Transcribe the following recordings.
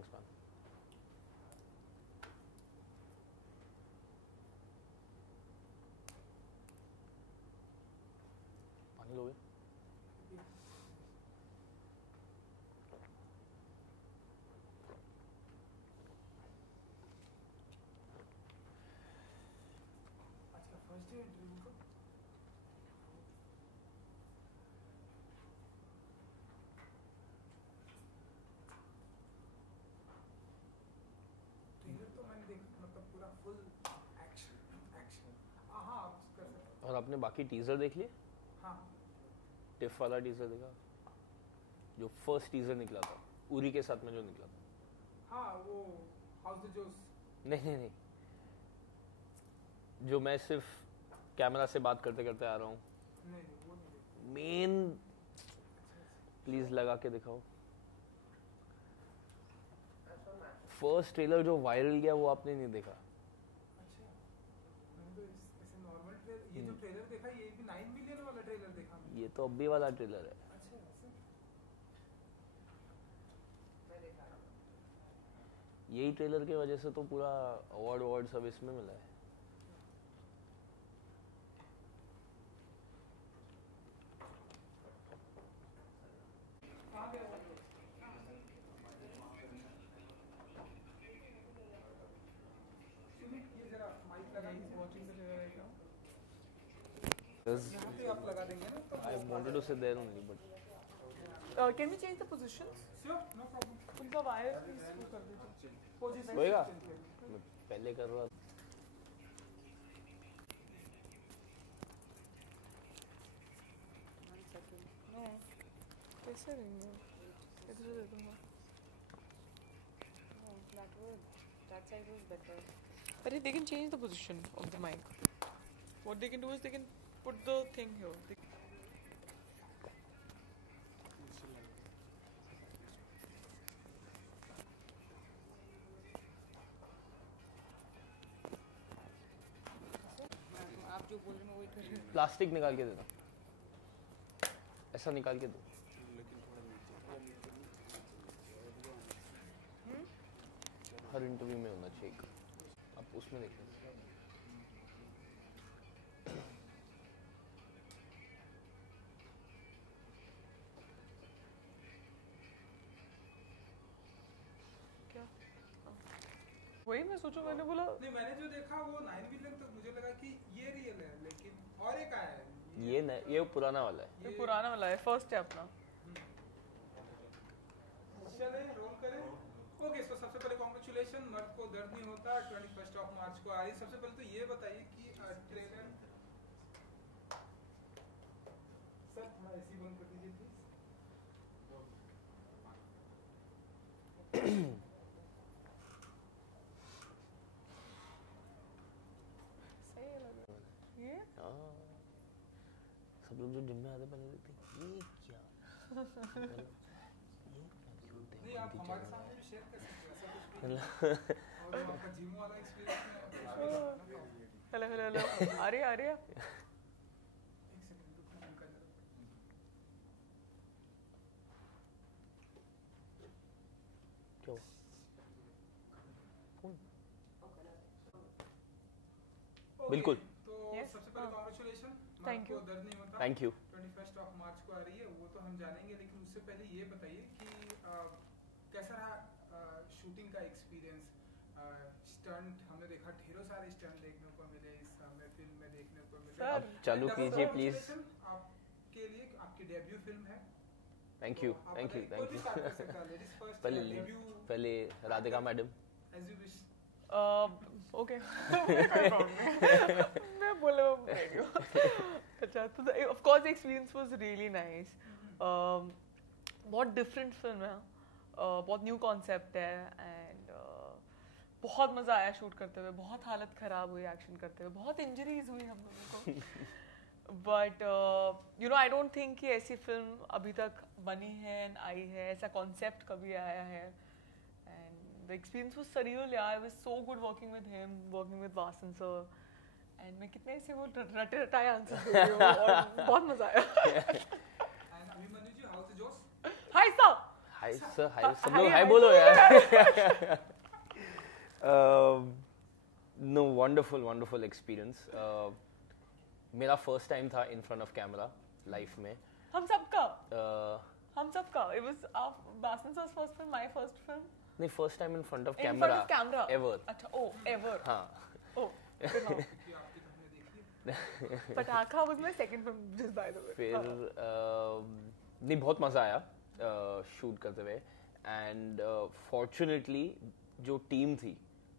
Thanks ma'am. पानी लोगे? अच्छा फर्स्ट डे इंटरव्यू का ट्रेलर तो मैंने देखा, मतलब पूरा फुल एक्शन हाँ आप कर सकते और आपने बाकी टीजर देख लिए? हाँ टिफ वाला टीजर देखा? जो फर्स्ट टीजर निकला था उरी के साथ में जो निकला था। हाँ वो हाउस द जोस नहीं, जो मैं सिर्फ कैमरा से बात करते करते आ रहा हूँ। नहीं वो नहीं देखा। मेन प्लीज लगा के दिखाओ। फर्स्ट ट्रेलर जो वायरल गया वो आपने नहीं देखा? अच्छा मैंने तो ऐसे नॉर्मल ट्रेलर, ये जो ट्रेलर देखा ये भी 9 मिलियन वाला ट्रेलर देखा मैंने। ये तो अभी वाला ट्रेलर है। अच्छा ऐसे यही ट्रेलर के वजह से तो पूरा अवार्ड सब इसमें मिला है। कहाँ गया वो? सुनिए ये जरा माइक लगा के watching the trailer right now. यहाँ पे आप लगा देंगे ना तो I wanted to sit there only, but Can we change the positions? Sure no problem. उनका वायर प्लीज वो कर दीजिए. पोजीशन होएगा? मैं पहले कर रहा था। No. कैसे रहेंगे? इधर दे दूँगा. No, that side was better. But they can change the position of the mic. What they can do is they can put the thing here. आप जो बोल रहे हैं वही कर रहे हैं. प्लास्टिक निकाल के देना, ऐसा निकाल के दो। हर इंटरव्यू में होना चाहिए। आप उसमें देखें। क्या? वही मैं सोचूं, मैंने बोला नहीं मैंने जो देखा वो 9 मिलियन तक मुझे लगा कि ये रियल है, लेकिन और एक आया है ये पुराना वाला है। ये पुराना वाला है, फर्स्ट है अपना. चले रोल करें। ओके सो सबसे पहले कांग्रेचुलेशन, मर्द को दर्द नहीं होता 21 मार्च को आ रही। सबसे पहले तो ये बताइए कि ट्रेलर सर थोड़ा ऐसी बंद कर दीजिए प्लीज। सही है लग रहा है. ये हाँ, सब लोग जो जिम में आते पहले देखते हैं, ये क्या नहीं आप हमारे सामने भी शेयर कर सकते हो ऐसा कुछ भी मतलब और जो आपका जिम वाला एक्सपीरियंस है। Hello hello hello. आ रही है. एक सेकंड रुको उनका जरा। क्या हुआ? बिल्कुल। तो Yes. सबसे पहले कांग्रेचुलेशन, Thank को you. दर्द नहीं होता। Thank you. 21 मार्च को आ रही है, वो तो हम जानेंगे, लेकिन उससे पहले ये बताइए कि कैसा रहा शूटिंग का एक्सपीरियंस। स्टंट हमने देखा, ढेरों सारे स्टंट देखने को मिले इस हमें फिल्म में देखने को मिले। Sir. अब चालू Double कीजिए प्लीज। congratulations आपके लिए, आपकी डेब्यू फिल्म है। थैंक यू तो आप थैंक यू बताइए, कोई थैंक भी यू। start कर सकता है, ladies first, पहले debut, पहले Radhika madam. as you wish। Okay. मैं बोले अच्छा, तो of course experience was really nice. बहुत डिफरेंट फिल्म है, बहुत न्यू कॉन्सेप्ट है एंड बहुत मज़ा आया शूट करते हुए. बहुत हालत ख़राब हुई एक्शन करते हुए, बहुत इंजरीज हुई हम लोगों को. But you know I don't think कि ऐसी फिल्म अभी तक बनी है एंड आई है, ऐसा कॉन्सेप्ट कभी आया है. And the experience was surreal. I was so good working with him, working with Vasan sir. And मैं कितने ऐसे वो रटे रटाए आंसर दे रही हूँ और बहुत मज़ा आया. And Abhimanyu ji, how's the Josh? Hi sir. Hi hi sir, hi सब लोग हाय बोलो यार. No, wonderful experience. मेरा फर्स्ट टाइम था in front of camera life में. हम सबका it was Vasan sir's first film, my first film. नहीं, first time in front of In camera front of camera. ever. अच्छा, oh, ever. हाँ. Oh, good now. कि आपकी तो हमने देखी है. Pataka was my second film, just by the way. फिर नहीं, बहुत मज़ा आया शूट करते हुए. एंड फॉर्चुनेटली जो टीम थी,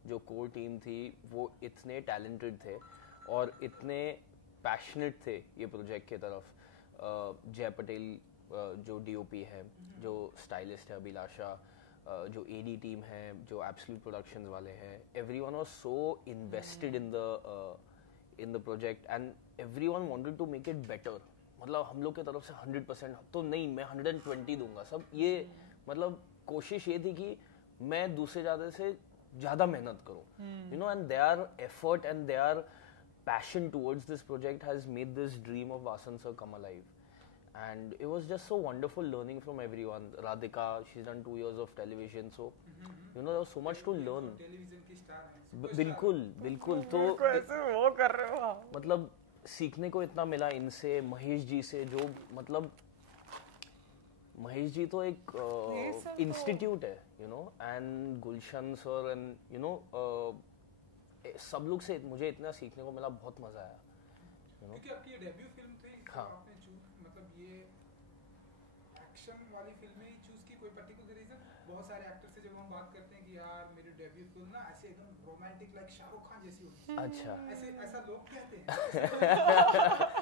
जो कोर टीम थी, वो इतने टैलेंटेड थे और इतने पैशनेट थे ये प्रोजेक्ट की तरफ. जय पटेल जो डीओपी है, जो स्टाइलिस्ट है अभिलाषा, जो एडी टीम है, जो एब्सोल्यूट प्रोडक्शंस वाले हैं, everyone was so invested in the project and everyone wanted to make it better. मतलब हम लोग की तरफ से 100% तो नहीं, मैं 120 दूंगा सब. ये मतलब कोशिश ये थी कि मैं दूसरे ज़्यादा से ज़्यादा मेहनत करूं, you know. And their effort and their passion towards this project has made this dream of Vasan sir come alive. And it was just so wonderful learning from everyone. Radhika, she's done 2 years of television, so you know there was so much to learn. Television की star है. बिल्कुल. तो ऐसे वो कर रहे हो आप. मतलब सीखने को इतना मिला इनसे, महेश जी से, जो मतलब महेश जी तो एक इंस्टीट्यूट है, you know. And Gulshan sir and you no सब लोग से मुझे इतना सीखने को मिला, बहुत मजा आया, यू नो. क्योंकि आपकी ये डेब्यू फिल्म थी. हाँ. आपने मतलब ये एक्शन वाली फिल्में ही चूज की, कोई पर्टिकुलर रीजन? बहुत सारे एक्टर से जब हम बात करते हैं कि यार मेरी डेब्यू फिल्म ना ऐसे एकदम रोमांटिक लाइक शाहरुख खान जैसी होगी. अच्छा. ऐसा लोग कहते हैं.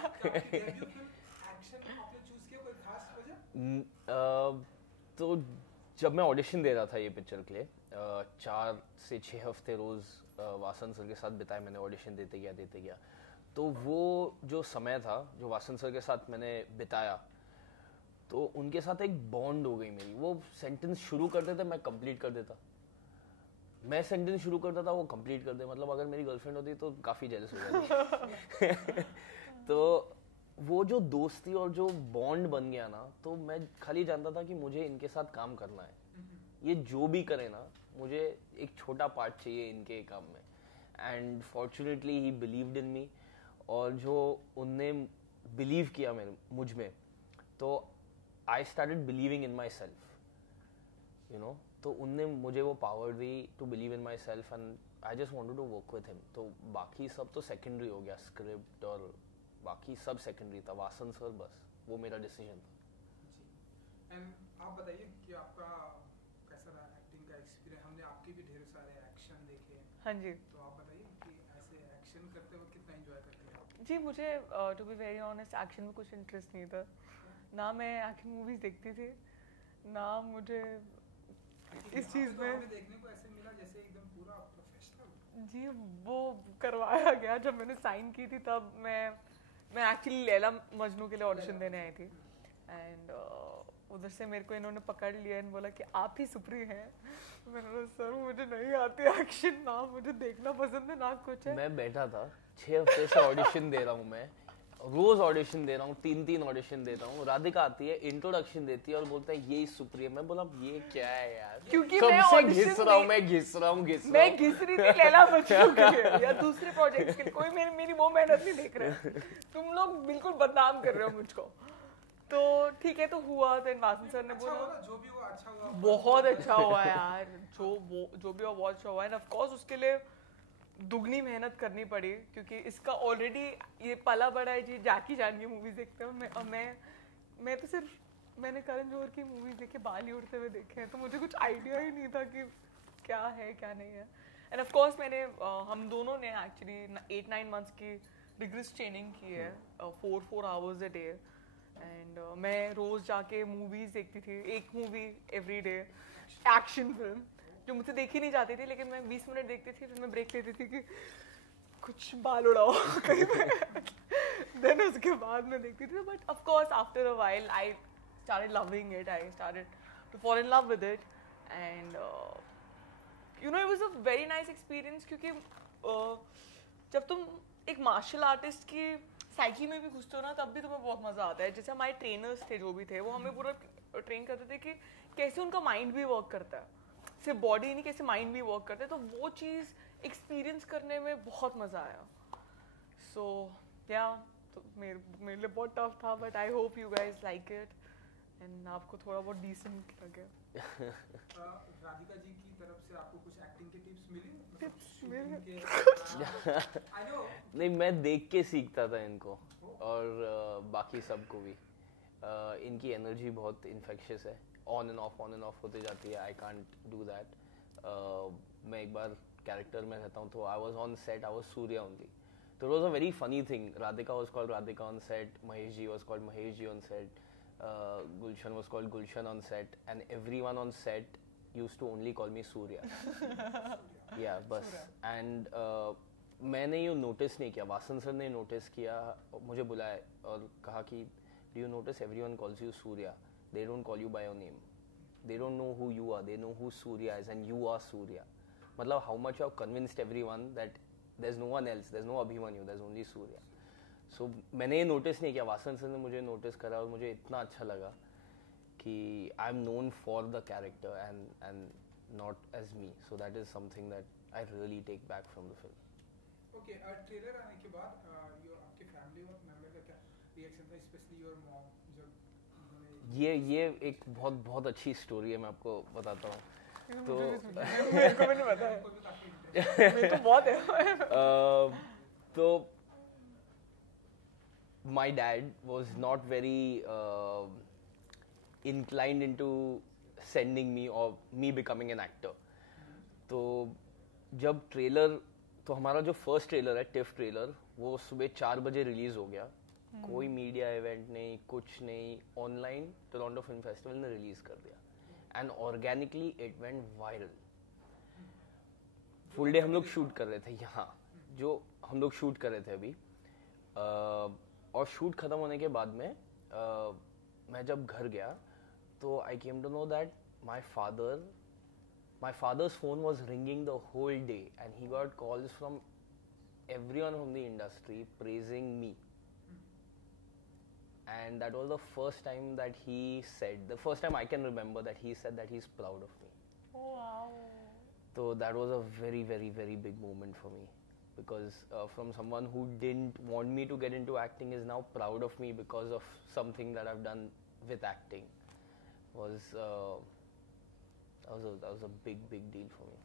आपकी डेब्यू फिल्म एक्शन आपने चूज किया, कोई खास वजह? तो जब मैं ऑडिशन दे रहा था ये पिक्चर के लिए, 4 से 6 हफ्ते रोज वासन सर के साथ बिताए मैंने, ऑडिशन देते गया. तो वो जो समय था जो वासन सर के साथ मैंने बिताया, तो उनके साथ एक बॉन्ड हो गई मेरी. वो सेंटेंस शुरू करते थे, मैं कंप्लीट कर देता. मैं सेंटेंस शुरू करता था, वो कंप्लीट कर दे. मतलब अगर मेरी गर्लफ्रेंड होती तो काफ़ी जेलस हो जाती. तो वो जो दोस्ती और जो बॉन्ड बन गया ना, तो मैं खाली जानता था कि मुझे इनके साथ काम करना है. ये जो भी करे ना, मुझे एक छोटा पार्ट चाहिए इनके काम में. And fortunately he believed in me. और जो उनने बिलीव किया मुझ में, तो I started believing in myself, you know. तो उनने मुझे वो पावर दी to believe in myself and I just wanted to work with him. तो बाकी सब तो सेकेंडरी हो गया, स्क्रिप्ट और बाकी सब सेकेंडरी था. वासन सर बस वो मेरा डिसीजन था. एंड आप बताइए कि आपका कैसा रहा एक्टिंग का एक्सपीरियंस? हमने आपके भी ढेर सारे एक्शन देखे. हाँ जी. तो आप बताइए कि ऐसे एक्शन करते वक्त कितना एंजॉय करते हैं आप? जी, मुझे to be very honest action में कुछ इंटरेस्ट नहीं था. ना मैं एक्शन मूवीज देखती थी, ना मुझे इस चीज़ में. हमें देखने को ऐसे मिला जैसे एकदम पूरा प्रोफेशनल. जी, वो करवाया गया जब मैंने साइन की थी, तब मैं एक्चुअली लैला मजनू के लिए ऑडिशन देने आई थी. एंड उधर से मेरे को इन्होंने पकड़ लिया एंड बोला कि आप ही सुप्री हैं. मैंने बोला सर मुझे नहीं आती एक्शन, ना मुझे देखना पसंद है ना कुछ है. मैं बैठा था 6 हफ्ते से ऑडिशन दे रहा हूँ. मैं रोज ऑडिशन दे रहा हूँ, 3 ऑडिशन देता हूँ. राधिका आती है, इंट्रोडक्शन देती है और बोलता है यही सुप्रिया. मैं बोला ये क्या है यार, क्योंकि कब मैं से audition घिस रहा हूँ, मैं घिस रहा हूँ. मैं घिस रही थी लैला मजनू के लिए या दूसरे प्रोजेक्ट्स के लिए. कोई मेरी वो मेहनत नहीं देख रहा है. तुम लोग बिल्कुल बदनाम कर रहे हो मुझको. तो ठीक है, तो हुआ. देन वासन सर ने अच्छा बोला हुआ, जो भी हुआ अच्छा हुआ. बहुत अच्छा हुआ यार. जो भी हुआ बहुत अच्छा हुआ. एंड ऑफ कोर्स उसके लिए दुगनी मेहनत करनी पड़ी, क्योंकि इसका ऑलरेडी ये पला बड़ा है जी. जैकी जान की मूवीज देखते हो. मैं तो सिर्फ मैंने करण जौहर की मूवीज देखे, बाल ही उड़ते हुए देखे हैं, तो मुझे कुछ आइडिया ही नहीं था कि क्या है क्या नहीं है. एंड ऑफ कोर्स मैंने हम दोनों ने एक्चुअली 8-9 मंथ्स की रिग्रेस ट्रेनिंग की है, 4 आवर्स अ डे. एंड मैं रोज जाके मूवीज देखती थी, एक movie every day, action film जो मुझसे देखी नहीं जाती थी. लेकिन मैं 20 मिनट देखती थी, फिर मैं ब्रेक लेती थी कि कुछ बाल उड़ाओ कहीं पे. देन उसके बाद मैं देखती थी. But of course after a while I started loving it. I started to fall in love with it. And you know it was a very nice experience, क्योंकि जब तुम एक मार्शल आर्टिस्ट की साइकिल में भी घुसते हो ना तब भी तुम्हें बहुत मजा आता है. जैसे हमारे ट्रेनर्स थे जो भी थे वो हमें पूरा ट्रेन करते थे कि कैसे उनका माइंड भी वर्क करता है, सिर्फ बॉडी नहीं कैसे माइंड भी वर्क करता है. तो वो चीज़ एक्सपीरियंस करने में बहुत मजा आया. सो या तो मेरे लिए बहुत टफ था but I hope you guys like it and आपको थोड़ा बहुत डिसेंट लगे. राधिका जी की तरफ से आपको कुछ एक्टिंग के टिप्स मिली? टिप्स मिले? नहीं, मैं देख के सीखता था इनको और बाकी सबको भी. इनकी एनर्जी बहुत इन्फेक्शियस है, ऑन एंड ऑफ होते जाती है. I can't do that. मैं एक बार कैरेक्टर में रहता हूँ तो I was on set, I was Surya only. So it was a very funny thing. Radhika was called Radhika on set, Mahesh ji was called Mahesh ji on set, Gulshan was called Gulshan on set, and everyone on set used to only call me Surya. Yeah, बस. And मैंने ये notice नहीं किया, Vasan sir ने notice किया, मुझे बुलाया और कहा कि do you notice everyone calls you Surya? They don't call you by your name. They don't know who you are. They know who Surya is, and you are Surya. मतलब how much you have convinced everyone that there's no one else, there's no Abhimanyu, there's only Surya. So मैंने ये notice नहीं किया, Vasan sir ने मुझे notice करा और मुझे इतना अच्छा लगा कि I am known for the character and not as me. So that is something that I really take back from the film. Okay, trailer आने के बाद आपके फैमिली और मेंबर का क्या रिएक्शन था, स्पेशली योर मॉम? जब ये एक बहुत अच्छी स्टोरी है, मैं आपको बताता हूँ. तो मेरे को भी नहीं पता है, मेरे को बहुत है. तो my dad was not very inclined into sending me or me becoming an actor. तो जब ट्रेलर, तो हमारा जो फर्स्ट ट्रेलर है टिफ ट्रेलर, वो सुबह 4 बजे रिलीज हो गया. कोई मीडिया इवेंट नहीं, कुछ नहीं, ऑनलाइन टोरंटो फिल्म फेस्टिवल ने रिलीज कर दिया and organically it went viral. Full day हम लोग शूट कर रहे थे यहाँ, जो हम लोग शूट कर रहे थे अभी, और शूट खत्म होने के बाद में मैं जब घर गया तो I came to know that my father's phone was ringing the whole day and he got calls from everyone from the industry praising me. And that was the first time that he said, the first time I can remember that he said that he's proud of me. Oh, wow. So that was a very, very, very big moment for me, because from someone who didn't want me to get into acting is now proud of me because of something that I've done with acting was that was a big, big deal for me.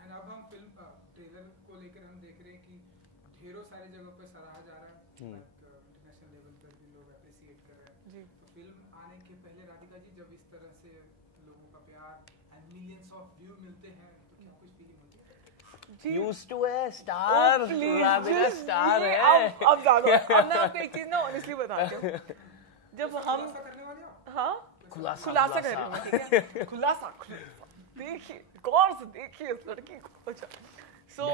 And अब हम film trailer को लेकर हम देख रहे हैं कि ढेरों सारी जगहों पे सराहा जा रहा है, इंटरनेशनल लेवल पर भी लोग अप्रिशिएट कर रहे हैं. जी. तो फिल्म आने के पहले राधिका जी जब इस तरह से लोगों का प्यार एंड मिलियंस ऑफ व्यू मिलते हैं तो क्या कुछ फीलिंग होती है? Used to है, स्टार, राधिका स्टार है. अब ज्यादा, अब मैं आपको एक चीज ना ऑनेस्टली बताती हूँ. जब हम करने वाले हो? हाँ खुलासा कर रही हूँ, ठीक है. खुलासा देखिए, गौर से देखिए इस लड़की को. अच्छा, so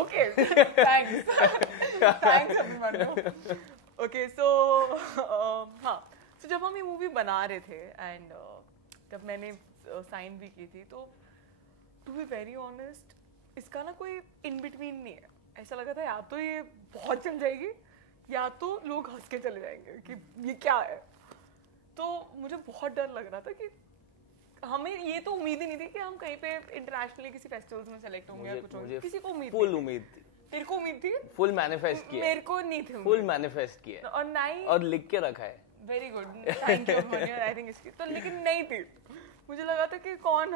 okay, thanks everyone. Okay, so हाँ, so जब हम ये मूवी बना रहे थे एंड जब मैंने साइन भी की थी, तो टू बी वेरी ऑनेस्ट इसका ना कोई इन बिटवीन नहीं है. ऐसा लगा था या तो ये बहुत चल जाएगी या तो लोग हंस के चले जाएंगे कि ये क्या है. तो मुझे बहुत डर लग रहा था कि हमें ये तो उम्मीद ही नहीं थी कि हम कहीं पे इंटरनेशनली किसी फेस्टिवल्स में सेलेक्ट होंगे या कुछ होंगे. किसी को उम्मीद फुल उम्मीद थी. तेरे को उम्मीद थी? फुल मैनिफेस्ट किया. मेरे को नहीं थी. फुल मैनिफेस्ट किया और नहीं, और लिख के रखा है. Very good, thank you I think इसकी. तो लेकिन नहीं थी. मुझे लगा था कि कौन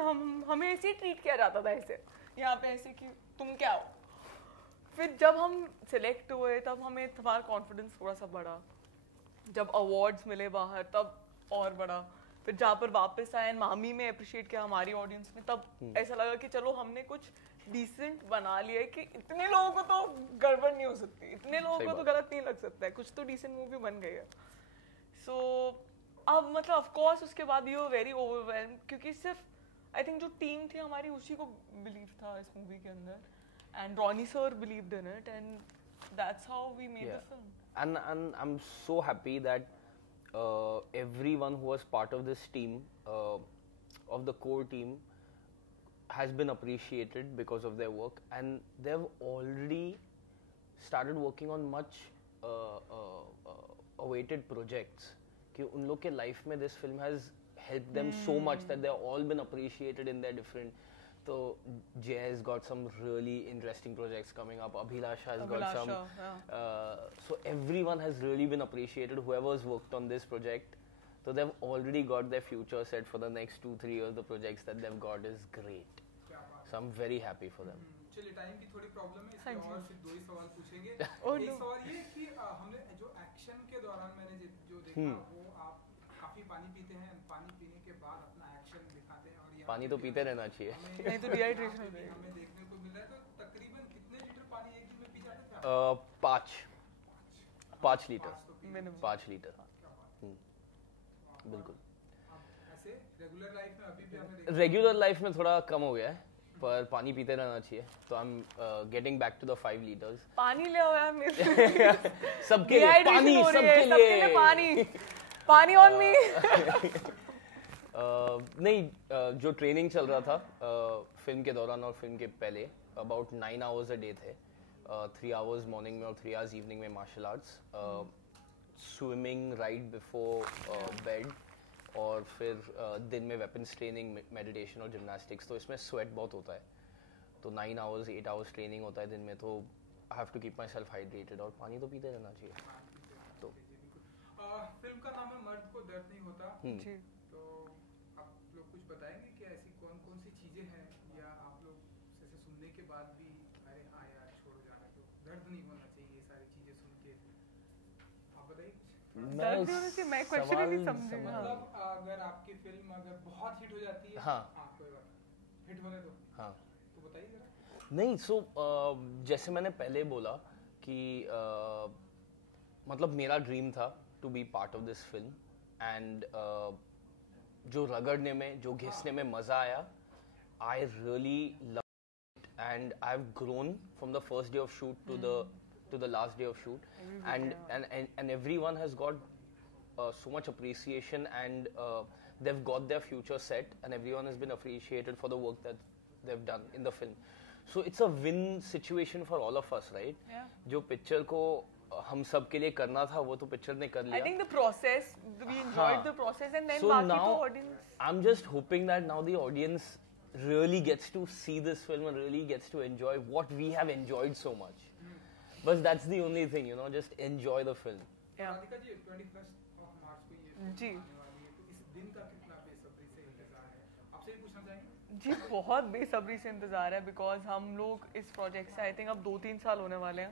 हमें ऐसे ही ट्रीट किया जाता था, ऐसे यहाँ पे ऐसे कि तुम क्या हो. फिर जब हम सिलेक्ट हुए तब हमें हमारा कॉन्फिडेंस थोड़ा सा बढ़ा. जब अवार्ड्स मिले बाहर तब और बढ़ा. फिर जहाँ पर वापस आए मामी में अप्रिशिएट किया हमारी ऑडियंस ने, तब ऐसा लगा कि चलो हमने कुछ डिसेंट बना लिया है कि इतने लोगों को तो गड़बड़ नहीं हो सकती, इतने लोगों को तो गलत नहीं लग सकता है, कुछ तो डिसेंट मूवी बन गई है. सो अब मतलब ऑफ कोर्स उसके बाद यू वेरी ओवरवेल्म, क्योंकि सिर्फ आई थिंक जो टीम थी हमारी उसी को बिलीव था इस मूवी के अंदर, and Ronnie sir believed in it, and that's how we made the film. And I'm so happy that everyone who was part of this team, of the core team, has been appreciated because of their work, and they've already started working on much awaited projects कि उन लोग के life में this film has helped them so much that they have all been appreciated in their different. So Jay has got some really interesting projects coming up. Abhilasha has got some. So everyone has really been appreciated. Whoever's worked on this project, so they've already got their future set for the next 2-3 years. The projects that they've got is great. So I'm very happy for them. चलिए time की थोड़ी problem है इसलिए और सिर्फ 2 ही सवाल पूछेंगे। एक सवाल ये कि हमने जो एक्शन के दौरान मैंने जो देखा वो आप काफी पानी पीते हैं, पानी पीने के बाद अपना एक्शन दिखाते हैं और पानी तो पीते रहना चाहिए, नहीं तो डिहाइड्रेशन हो जाएगी। हमें देखने को मिल रहा है। तो तकरीबन कितने लीटर पानी एक दिन में पी जाते हैं? 5 लीटर मिनिमम 5 लीटर बिल्कुल। ऐसे रेगुलर लाइफ में अभी भी हमें रेगुलर लाइफ में थोड़ा कम हो गया है पर पानी पीते रहना चाहिए। तो I am getting back to the 5 litres. पानी ले आओ यार मेरे सबके लिए पानी, सबके लिए पानी ऑन मी। नहीं जो ट्रेनिंग चल रहा था फिल्म के दौरान और फिल्म के पहले अबाउट 9 आवर्स अ डे थे। 3 आवर्स मॉर्निंग में और 3 आवर्स इवनिंग में martial arts, swimming right before bed और फिर दिन में वेपन्स ट्रेनिंग, मेडिटेशन और जिम्नास्टिक्स। तो इसमें स्वेट बहुत होता है। तो 9 आवर्स 8 आवर्स ट्रेनिंग होता है दिन में। तो I have to keep myself hydrated और पानी तो पीते रहना चाहिए। तो फिल्म का नाम है मर्द को दर्द नहीं होता। जी। तो आप लोग कुछ बताएंगे कि ऐसी कौन कौन सी चीजें हैं या आप लोग जैसे सुनने के बाद भी अरे हाँ यार छोड़ जाना, तो दर्द नहीं होना चाहिए ये सारी चीजें सुन के, आप बताइए कुछ। मैं क्वेश्चन ही नहीं समझी। मतलब अगर आपकी फिल्म अगर बहुत हिट हो जाती है, हाँ कोई बात हिट होने दो, हाँ तो बताइए। नहीं जैसे मैंने पहले बोला कि मतलब मेरा ड्रीम था to be part of this film and जो रगड़ने में, जो घिसने में मजा आया, I really love it and I have grown from the first day of shoot to the last day of shoot, and everyone has got so much appreciation and they've got their future set and everyone has been appreciated for the work that they've done in the film. So it's a win situation for all of us, right? Yeah. जो picture को हम सब के लिए करना था वो तो पिक्चर ने कर लिया। I think the process, we enjoyed the process and then बाकी तो audience. I'm just hoping that now the audience really gets to see this film and really gets to enjoy what we have enjoyed so much. But that's the only thing, you know, just enjoy the film. Yeah. Radhika ji 21 मार्च को ये जी आने वाली है, तो इस दिन का कितना बेसब्री से इंतजार है? आपसे भी पूछना चाहेंगे? जी बहुत बेसब्री से इंतजार है बिकॉज हम लोग इस प्रोजेक्ट से आई थिंक अब 2-3 साल होने वाले हैं।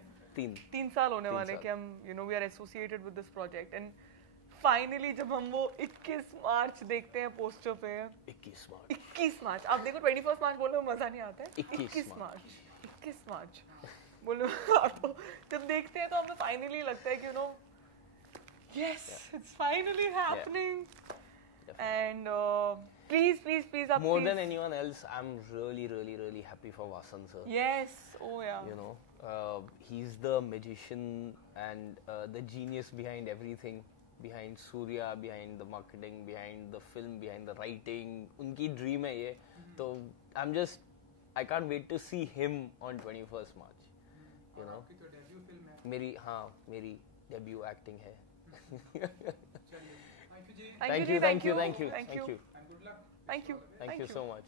3 साल होने वाले हैं कि हम we are associated with this project and finally जब हम वो 21 मार्च देखते हैं पोस्टर पे। 21 मार्च आप देखो 21 मार्च बोलने में मजा नहीं आता है। 21 मार्च बोलो तो जब देखते हैं तो हमें फाइनली लगता है कि yes, it's finally happening. And please up. More than anyone else, I'm really happy for Vasan sir. Yes, oh yeah. You know, he's the magician and the genius behind everything, behind Surya, behind the marketing, behind the film, behind the writing. Unki dream hai ye. So I can't wait to see him on 21st March. You know, आपकी तो debut film है। मेरी debut acting है। चलिए, thank you जी। Thank you. And good luck. Thank you so much.